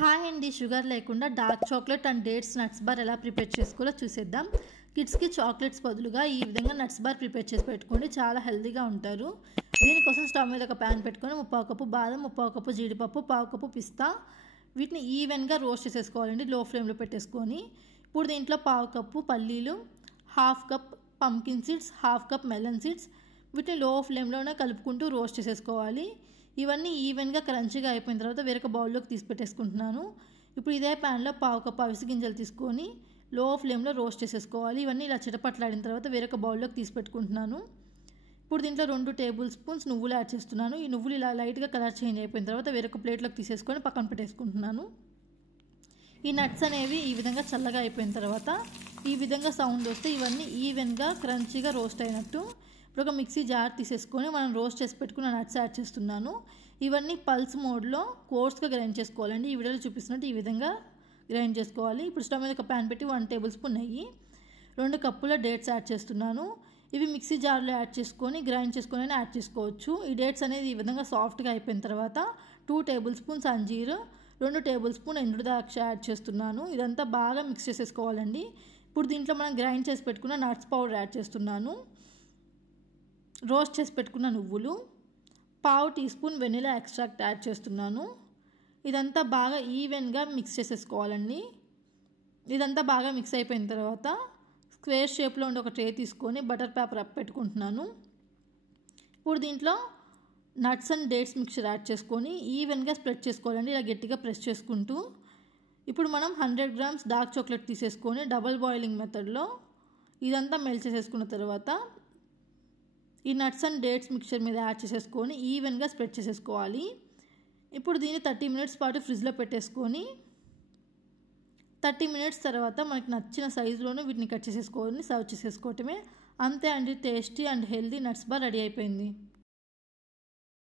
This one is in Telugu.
హాయ్ అండి, షుగర్ లేకుండా dark chocolate and dates nuts bar ఎలా ప్రిపేర్ చేసుకోవాలో చూసేద్దాం. కిడ్స్కి చాక్లెట్స్ బదులుగా ఈ విధంగా నట్స్ బార్ ప్రిపేర్ చేసి పెట్టుకోండి, చాలా హెల్తీగా ఉంటారు. దీనికోసం స్టవ్ మీద ఒక ప్యాన్ పెట్టుకొని 3/4 కప్పు బాదం, 3/4 కప్పు జీడిపప్పు, 1/4 కప్పు పిస్తా వీటిని ఈవెన్గా రోస్ట్ చేసేసుకోవాలండి, లో ఫ్లేమ్లో పెట్టేసుకొని. ఇప్పుడు దీంట్లో 1/4 కప్పు పల్లీలు, 1/2 cup pumpkin seeds, 1/2 cup melon seeds వీటిని లో ఫ్లేమ్లోనే కలుపుకుంటూ రోస్ట్ చేసేసుకోవాలి. ఇవన్నీ ఈవెన్గా క్రంచీగా అయిపోయిన తర్వాత వేరొక బౌల్లోకి తీసి పెట్టేసుకుంటున్నాను. ఇప్పుడు ఇదే ప్యాన్లో 1/4 కప్ అవిసె గింజలు తీసుకొని లో ఫ్లేమ్లో రోస్ట్ చేసేసుకోవాలి. ఇవన్నీ ఇలా చిటపట్లాడిన తర్వాత వేరొక బౌల్లోకి తీసి పెట్టుకుంటున్నాను. ఇప్పుడు దీంట్లో 2 టేబుల్ స్పూన్స్ నువ్వులు యాడ్ చేస్తున్నాను. ఈ నువ్వులు ఇలా లైట్గా కలర్ చేంజ్ అయిపోయిన తర్వాత వేరొక ప్లేట్లోకి తీసేసుకొని పక్కన పెట్టేసుకుంటున్నాను. ఈ నట్స్ అనేవి ఈ విధంగా చల్లగా అయిపోయిన తర్వాత ఈ విధంగా సౌండ్ వస్తే ఇవన్నీ ఈవెన్గా క్రంచీగా రోస్ట్ అయినట్టు. ఇప్పుడు ఒక మిక్సీ జార్ తీసేసుకొని మనం రోస్ట్ చేసి పెట్టుకున్న నట్స్ యాడ్ చేస్తున్నాను. ఇవన్నీ పల్స్ మోడ్లో కోర్స్గా గ్రైండ్ చేసుకోవాలండి. ఈ వీడియోలో చూపిస్తున్నట్టు ఈ విధంగా గ్రైండ్ చేసుకోవాలి. ఇప్పుడు స్టవ్ మీద ఒక ప్యాన్ పెట్టి 1 టేబుల్ స్పూన్ నెయ్యి, 2 కప్పుల డేట్స్ యాడ్ చేస్తున్నాను. ఇవి మిక్సీ జార్లో యాడ్ చేసుకొని గ్రైండ్ చేసుకొని యాడ్ చేసుకోవచ్చు. ఈ డేట్స్ అనేది ఈ విధంగా సాఫ్ట్గా అయిపోయిన తర్వాత 2 టేబుల్ స్పూన్స్ అంజీర్, 2 టేబుల్ స్పూన్ ఎండు ద్రాక్ష యాడ్ చేస్తున్నాను. ఇదంతా బాగా మిక్స్ చేసేసుకోవాలండి. ఇప్పుడు దీంట్లో మనం గ్రైండ్ చేసి పెట్టుకున్న నట్స్ పౌడర్ యాడ్ చేస్తున్నాను. రోస్ట్ చేసి పెట్టుకున్న నువ్వులు, 1/2 teaspoon vanilla extract add చేస్తున్నాను. ఇదంతా బాగా ఈవెన్గా మిక్స్ చేసేసుకోవాలండి. ఇదంతా బాగా మిక్స్ అయిపోయిన తర్వాత స్క్వేర్ షేప్లో ఉండే ఒక ట్రే తీసుకొని బటర్ పేపర్ పెట్టుకుంటున్నాను. ఇప్పుడు దీంట్లో nuts and dates mixture add చేసుకొని ఈవెన్గా స్ప్రెడ్ చేసుకోవాలండి, ఇలా గట్టిగా ప్రెస్ చేసుకుంటూ. ఇప్పుడు మనం 100 గ్రామ్స్ డార్క్ చాక్లెట్ తీసేసుకొని డబుల్ బాయిలింగ్ మెథడ్లో ఇదంతా మెల్ట్ చేసేసుకున్న తర్వాత ఈ నట్స్ అండ్ డేట్స్ మిక్చర్ మీద యాడ్ చేసేసుకొని ఈవెన్గా స్ప్రెడ్ చేసేసుకోవాలి. ఇప్పుడు దీన్ని 30 మినిట్స్ పాటు ఫ్రిడ్జ్లో పెట్టేసుకొని 30 మినిట్స్ తర్వాత మనకి నచ్చిన సైజులోనే వీటిని కట్ చేసేసుకొని సర్వ్ చేసేసుకోవటమే. అంతే అండి, tasty and healthy nuts bar ready అయిపోయింది.